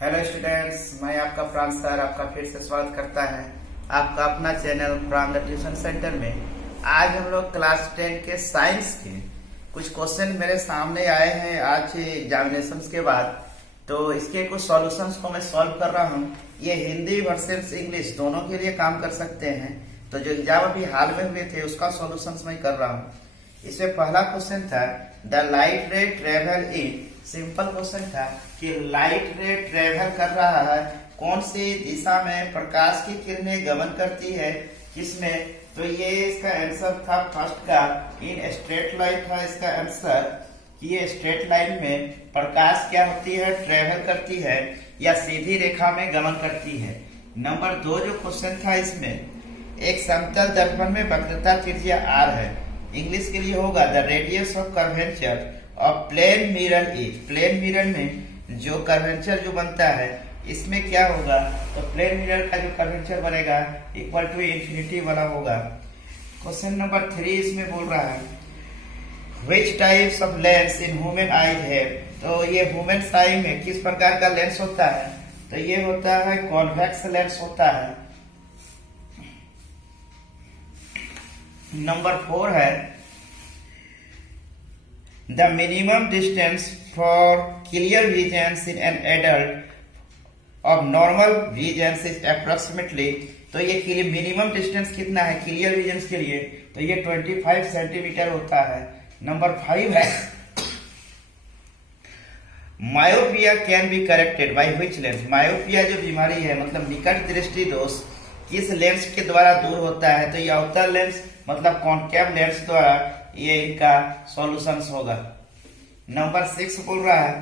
Hello students, मैं आपका प्रांत सर आपका फिर से स्वागत करता है आपका अपना चैनल प्रांत ट्यूशन सेंटर में। आज हम लोग क्लास 10 के साइंस के कुछ क्वेश्चन मेरे सामने आए हैं आज एग्जामिनेशन के बाद, तो इसके कुछ सॉल्यूशंस को मैं सॉल्व कर रहा हूँ। ये हिंदी वर्सेस इंग्लिश दोनों के लिए काम कर सकते हैं। तो जो एग्जाम अभी हाल में हुए थे उसका सॉल्यूशंस मैं कर रहा हूँ। इसमें पहला क्वेश्चन था द लाइट रे ट्रेवल इन, सिंपल क्वेश्चन था कि लाइट रे ट्रेवल कर रहा है कौन सी दिशा में, प्रकाश की किरणें गमन करती है किसमें। तो ये इसका आंसर था फर्स्ट का, इन स्ट्रेट लाइन था इसका आंसर कि ये स्ट्रेट लाइन में प्रकाश क्या होती है, ट्रेवल करती है या सीधी रेखा में गमन करती है। नंबर 2 जो क्वेश्चन था इसमें एक समतल दर्पण में वक्रता त्रिज्या r है, इंग्लिश के लिए होगा the radius of curvature of plane mirror is. Plane mirror में जो कर्वेचर जो बनता है इसमें क्या होगा, तो प्लेन मिरर का जो कर्वेचर बनेगा इक्वल टू इंफिनिटी वाला होगा। क्वेश्चन नंबर 3 इसमें बोल रहा है which types of lens in human eyes है। तो ये ह्यूमन आई में किस प्रकार का लेंस होता है, तो ये होता है कॉन्वेक्स लेंस होता है। नंबर 4 है the minimum distance for clear visions in an adult of normal visions is approximately. तो ये मिनिमम डिस्टेंस कितना है क्लियर विजन्स के लिए, तो ये 25 सेंटीमीटर होता है। नंबर 5 है myopia can be corrected by which lens. Myopia जो बीमारी है मतलब निकट दृष्टि दोष किस लेंस के द्वारा दूर होता है, तो ये अवतल लेंस मतलब कॉन्केव लेंस द्वारा ये इनका सॉल्यूशंस होगा। नंबर 6 बोल रहा है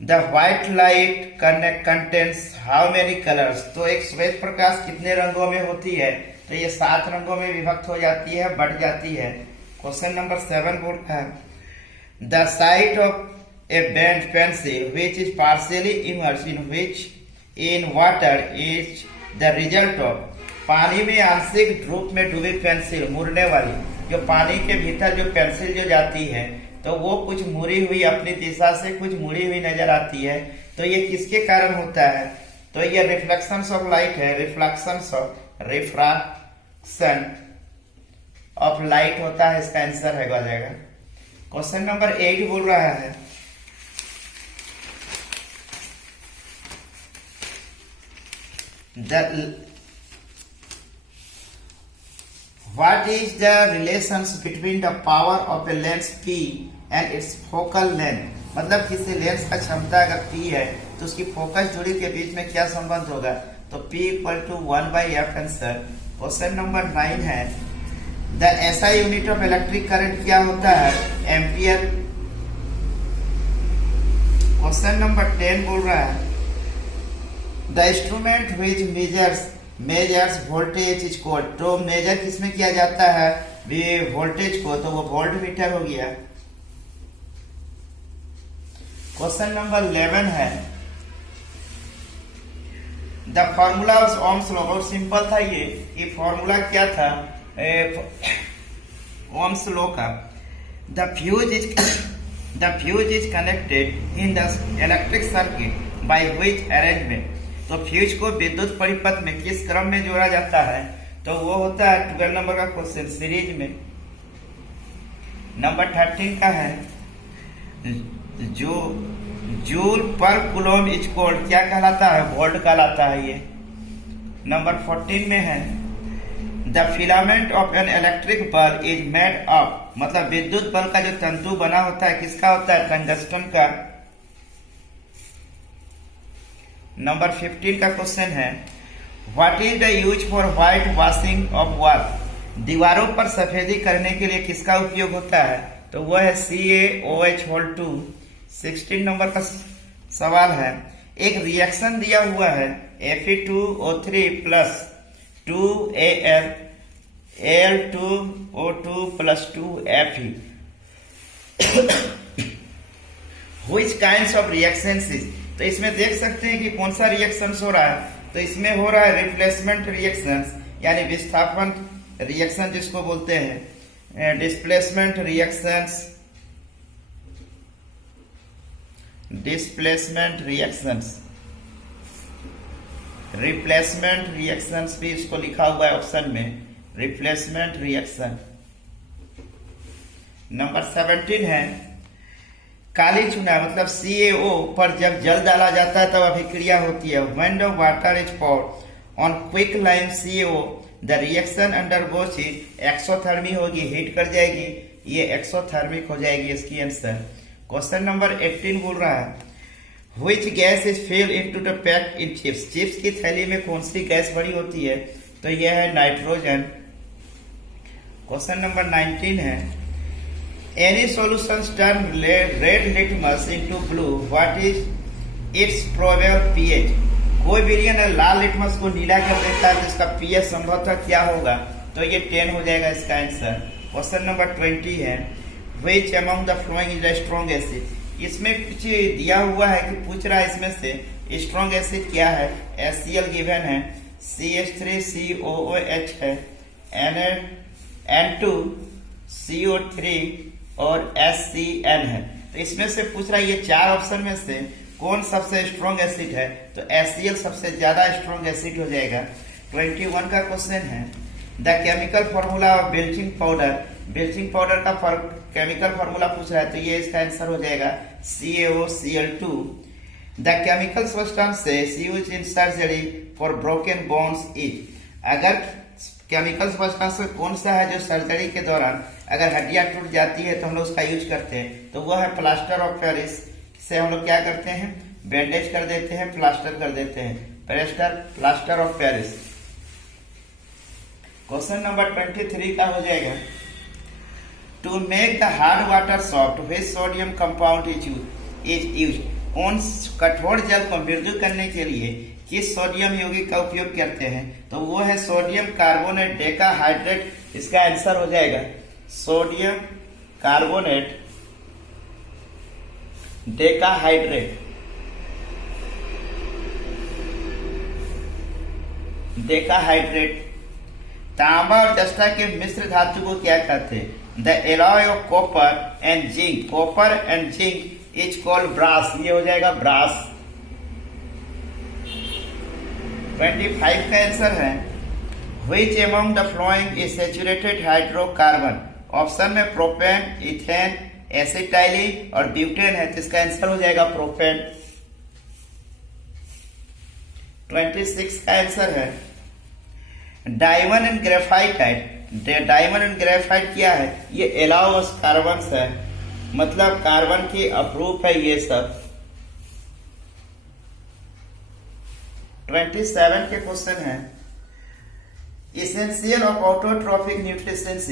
the white light contains how many colours. तो एक श्वेत प्रकाश कितने रंगों में होती है, तो ये 7 रंगों में विभक्त हो जाती है, बढ़ जाती है। क्वेश्चन नंबर 7 बोल रहा है the site of A bent pencil which is partially immersed in water is the result of. पानी में आंशिक रूप में डूबी पेंसिल, मुड़ने वाली, जो पानी के भीतर जो पेंसिल जो जाती है तो वो कुछ मुड़ी हुई अपनी दिशा से कुछ मुड़ी हुई नजर आती है। तो ये किसके कारण होता है, तो ये रिफ्लेक्शन ऑफ लाइट है, रिफ्लेक्शन ऑफ लाइट होता है, इसका आंसर है हो जाएगा। क्वेश्चन नंबर 8 बोल रहा है What is the relations between the power of a lens P and its focal length। मतलब किसी लेंस का क्षमता अगर P है तो उसकी फोकस दूरी के बीच में क्या संबंध होगा, तो P equal to 1/f answer. Question number 9 है the SI unit of electric current क्या होता है, एम्पियर। क्वेश्चन नंबर 10 बोल रहा है the instrument which measures voltage is called. तो मेजर किसमें किया जाता है वोल्टेज को, तो वो वोल्ट मीटर हो गया। क्वेश्चन नंबर 11 है the formula of Ohm's law. बहुत सिंपल था ये फॉर्मूला क्या था ओम्स लॉ का। The fuse is connected in the electric circuit by which arrangement. तो फ्यूज को विद्युत परिपथ में किस क्रम में जोड़ा जाता है, तो वो होता है 12 नंबर का क्वेश्चन सीरीज में। नंबर 13 का है जो जूल पर कूलम इज कॉल्ड क्या कहलाता है, वोल्ट कहलाता है ये। नंबर 14 में है the filament of an electric bulb is made of, मतलब विद्युत बल्ब का जो तंतु बना होता है किसका होता है, टंगस्टन का। नंबर 15 का क्वेश्चन है what is the use for white washing of wall. दीवारों पर सफेदी करने के लिए किसका उपयोग होता है, तो वह है CaOH2। 16 नंबर का सवाल है एक रिएक्शन दिया हुआ है Fe2O3 plus 2Al Al2O2 plus 2Fe which kinds of reactions is। तो इसमें देख सकते हैं कि कौन सा रिएक्शन हो रहा है, तो इसमें हो रहा है रिप्लेसमेंट रिएक्शंस यानी विस्थापन रिएक्शन जिसको बोलते हैं, displacement reactions. Displacement reactions, replacement reactions भी इसको लिखा हुआ है ऑप्शन में, रिप्लेसमेंट रिएक्शन। नंबर 17 है काली चूना मतलब CaO पर जब जल डाला जाता है तब अभिक्रिया होती है। When the water is poured on quicklime CaO the reaction undergoes एक्सोथर्मी होगी, हीट कर जाएगी, ये एक्सोथर्मिक हो जाएगी इसकी आंसर। क्वेश्चन नंबर 18 बोल रहा है Which gas is filled into the packed in chips? Chips की थैली में कौन सी गैस भरी होती है? तो यह है नाइट्रोजन। क्वेश्चन नंबर 19 है Any solutions turn red litmus into blue. What is its probable pH? कोई विलयन लाल लिटमस को नीला कर देता है तो इसका pH संभवतः क्या होगा? तो ये 10 हो जाएगा इसका आंसर। क्वेश्चन नंबर 20 है Which among the following is a strong acid? इसमें कुछ दिया हुआ है कि पूछ रहा है इसमें से स्ट्रॉन्ग एसिड क्या है। HCl गिवन है, CH3COOH है, N2CO3 और SCN है। तो इसमें से पूछ रहा है ये चार ऑप्शन में से कौन सबसे स्ट्रॉन्ग एसिड है, तो HCl सबसे ज्यादा स्ट्रॉन्ग एसिड हो जाएगा। 21 का क्वेश्चन है the chemical formula of bleaching powder, bleaching powder का केमिकल फॉर्मूला पूछ रहा है तो ये इसका आंसर हो जाएगा CaOCl2। द केमिकल सब्सटेंस से used in surgery for broken bones is, अगर केमिकल सब्सटेंस कौन सा है जो सर्जरी के दौरान अगर हड्डियां टूट जाती है तो हम लोग उसका यूज करते हैं, तो वह है प्लास्टर ऑफ पेरिस। से हम लोग क्या करते हैं, बैंडेज कर देते हैं, प्लास्टर कर देते हैं, plaster of Paris. Question number 23 का हो जाएगा to make the hard water soft which sodium compound is use, कौन कठोर जल को मृदु करने के लिए किस सोडियम यौगिक का उपयोग करते हैं, तो वो है सोडियम कार्बोनेट डेकाहाइड्रेट, इसका आंसर हो जाएगा सोडियम कार्बोनेट डेकाहाइड्रेट। डेकाहाइड्रेट तांबा और जस्ता के मिश्र धातु को क्या कहते हैं, the alloy of copper and zinc, copper and zinc is called brass, ये हो जाएगा ब्रास। 25 का आंसर है which among the following is saturated hydrocarbon, option में प्रोपेन, इथेन, एसिटाइलिन और ब्यूटेन है तो इसका आंसर हो जाएगा प्रोपेन। 26 का आंसर है डायमंड एंड ग्रेफाइट है, डायमंड एंड ग्रेफाइट क्या है, ये एलाउस कार्बन है, मतलब कार्बन की अप्रूफ है ये सब। 27 के क्वेश्चन है इसेंशियल ऑफ ऑटोट्रॉफिक न्यूट्रिशंस,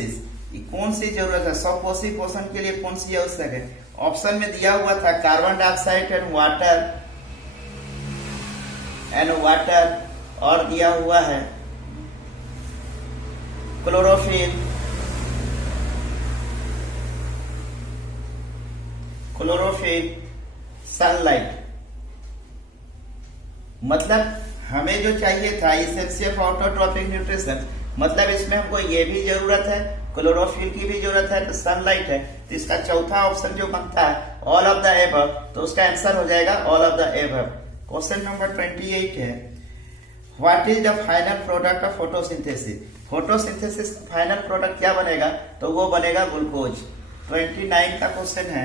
कौन सी जरूरत है, स्वपोषी पोषण के लिए कौन सी आवश्यक है। ऑप्शन में दिया हुआ था कार्बन डाइऑक्साइड एंड वाटर और दिया हुआ है क्लोरोफिल, सनलाइट। मतलब हमें जो चाहिए था इसेंशियल फॉर ऑटोट्रॉफिक न्यूट्रिशन, मतलब इसमें हमको ये भी जरूरत है, क्लोरोफिल की भी जरूरत है, तो सनलाइट है, तो इसका चौथा ऑप्शन जो बनता है ऑल ऑफ द एबव, तो उसका आंसर हो जाएगा all of the above. Question number 28 है what is the final product of photosynthesis, photosynthesis का फाइनल प्रोडक्ट क्या बनेगा, तो वो बनेगा ग्लूकोज। 29 का क्वेश्चन है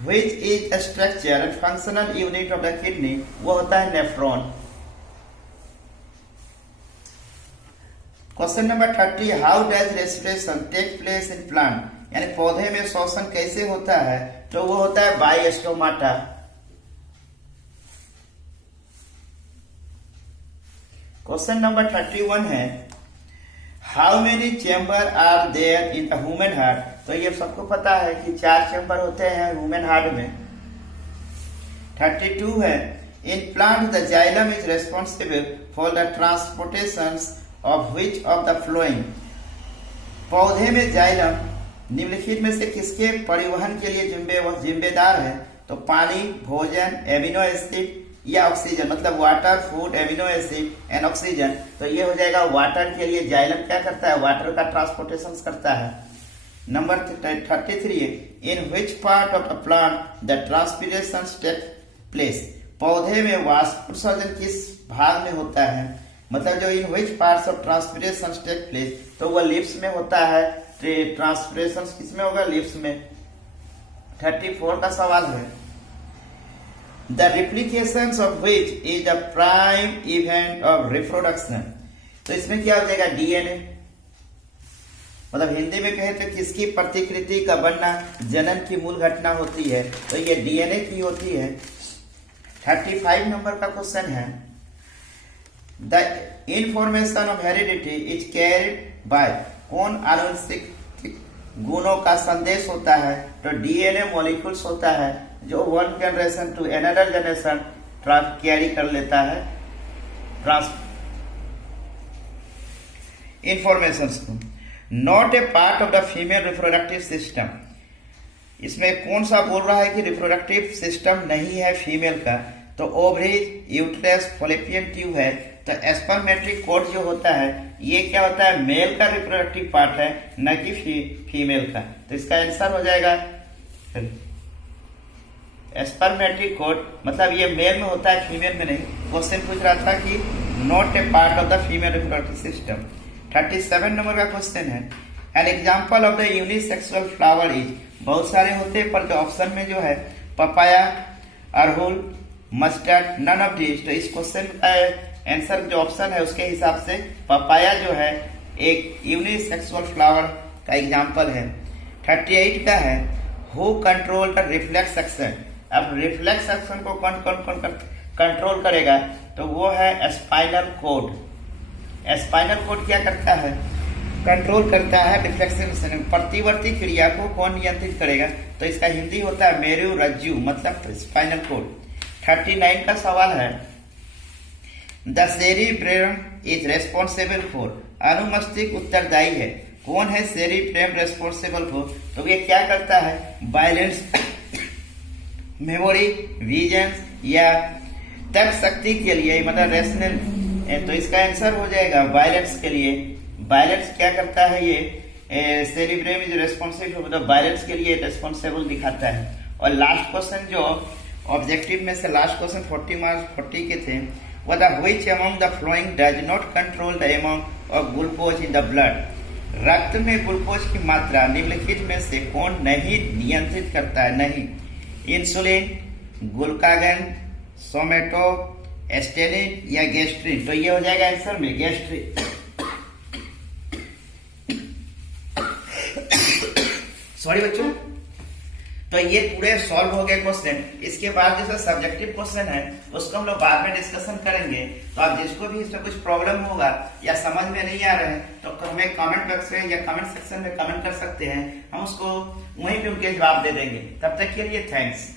which is structure and functional unit of the kidney, वो होता है nephron. Question number 30 how does respiration take place in plant, यानी पौधे में श्वसन कैसे होता है, तो वो होता है बाय स्टोमाटा। क्वेश्चन नंबर 31 है how many chamber are there in the human heart, तो ये सबको पता है कि 4 चेंबर होते हैं ह्यूमन हार्ट में। 32 है in plant the xylem is responsible for the transportation of which of the flowing, पौधे में जाइलम निम्नलिखित में से किसके परिवहन के लिए जिम्मेदार है, तो पानी, भोजन, एमिनो एसिड या ऑक्सीजन, मतलब water, food, amino acid and oxygen, तो ये हो जाएगा वाटर के लिए जाइलम क्या करता है, वाटर का ट्रांसपोर्टेशन करता है। Number 33 in which part of the plant the transpiration takes place, पौधे में वाष्पोत्सर्जन किस भाग में होता है, मतलब जो in which parts of transpiration takes place, तो वह लिप्स में होता है। ट्रांसपीरेशन किस में होगा, लिप्स में। 34 का सवाल है the replication of which is the prime event of reproduction, तो इसमें क्या हो जाएगा, डीएनए, मतलब हिंदी में कहे तो किसकी प्रतिकृति का बनना जनन की मूल घटना होती है, तो ये डीएनए की होती है। 35 नंबर का क्वेश्चन है the information of heredity is carried by, कौन आनुवंशिक गुणों का संदेश होता है, तो डीएनए मॉलिक्यूल्स होता है जो one generation to another generation carry कर लेता है इंफॉर्मेशन को। Not a part of the female reproductive system, इसमें कौन सा बोल रहा है कि रिप्रोडक्टिव सिस्टम नहीं है फीमेल का, तो ओवरीज, यूट्रस, फॉलोपियन ट्यूब है। तो स्पर्मेट्रिक कोड जो होता है ये क्या होता है, मेल का रिप्रोडक्टिव पार्ट है, न कि फीमेल का। तो इसका आंसर हो जाएगा स्पर्मेट्रिक कोड, मतलब ये मेल में होता है फीमेल में नहीं। क्वेश्चन पूछ रहा था कि not a part of the female reproductive system. 37 number का क्वेश्चन है an example of the unisexual flower is, बहुत सारे होते हैं पर जो ऑप्शन में जो है पपाया, अरहुल, मस्टर्ड, नन ऑफ दिस, तो इस क्वेश्चन का आंसर जो ऑप्शन है उसके हिसाब से पपाया जो है एक यूनिसेक्सुअल फ्लावर का एग्जाम्पल है। 38 का है who control the reflex action, अब रिफ्लेक्स एक्शन को कौन कंट्रोल करेगा, तो वो है स्पाइनल कोड। स्पाइनल कोड क्या करता है, कंट्रोल करता है रिफ्लेक्शन, प्रतिवर्ती क्रिया को कौन नियंत्रित करेगा, तो इसका हिंदी होता है मेरु रज्जु, मतलब स्पाइनल कोड। 39 का सवाल है the cerebrum is responsible for, अनुमस्तिष्क उत्तरदायी है, कौन है सेरिब्रम रेस्पॉन्सिबल फॉर, तो ये क्या करता है, बैलेंस, मेमोरी, विजन या तर्क शक्ति के लिए, मतलब रेशनल, तो इसका आंसर हो जाएगा बैलेंस के लिए। बैलेंस क्या करता है, ये सेरिब्रम इज रेस्पॉन्सिबल, मतलब बैलेंस के लिए रेस्पॉन्सिबल दिखाता है। और लास्ट क्वेश्चन जो ऑब्जेक्टिव में से लास्ट क्वेश्चन 40 मार्क्स 40 के थे, वो था which among the flowing does not control the amount of glucose in the blood, रक्त में ग्लूकोज की मात्रा निम्नलिखित में से कौन नहीं नियंत्रित करता है, नहीं, इंसुलिन, ग्लूकागन, सोमेटो, एस्टेलिन या गैस्ट्रिन, तो ये हो जाएगा आंसर में गैस्ट्रिन। सॉरी बच्चों, तो ये पूरे सॉल्व हो गए क्वेश्चन। इसके बाद जैसा सब्जेक्टिव क्वेश्चन है उसको हम लोग बाद में डिस्कशन करेंगे। तो आप जिसको भी इसमें कुछ प्रॉब्लम होगा या समझ में नहीं आ रहा है तो हमें कमेंट बॉक्स में या कमेंट सेक्शन में कमेंट कर सकते हैं, हम उसको वहीं पे उनके जवाब दे देंगे। तब तक के लिए थैंक्स।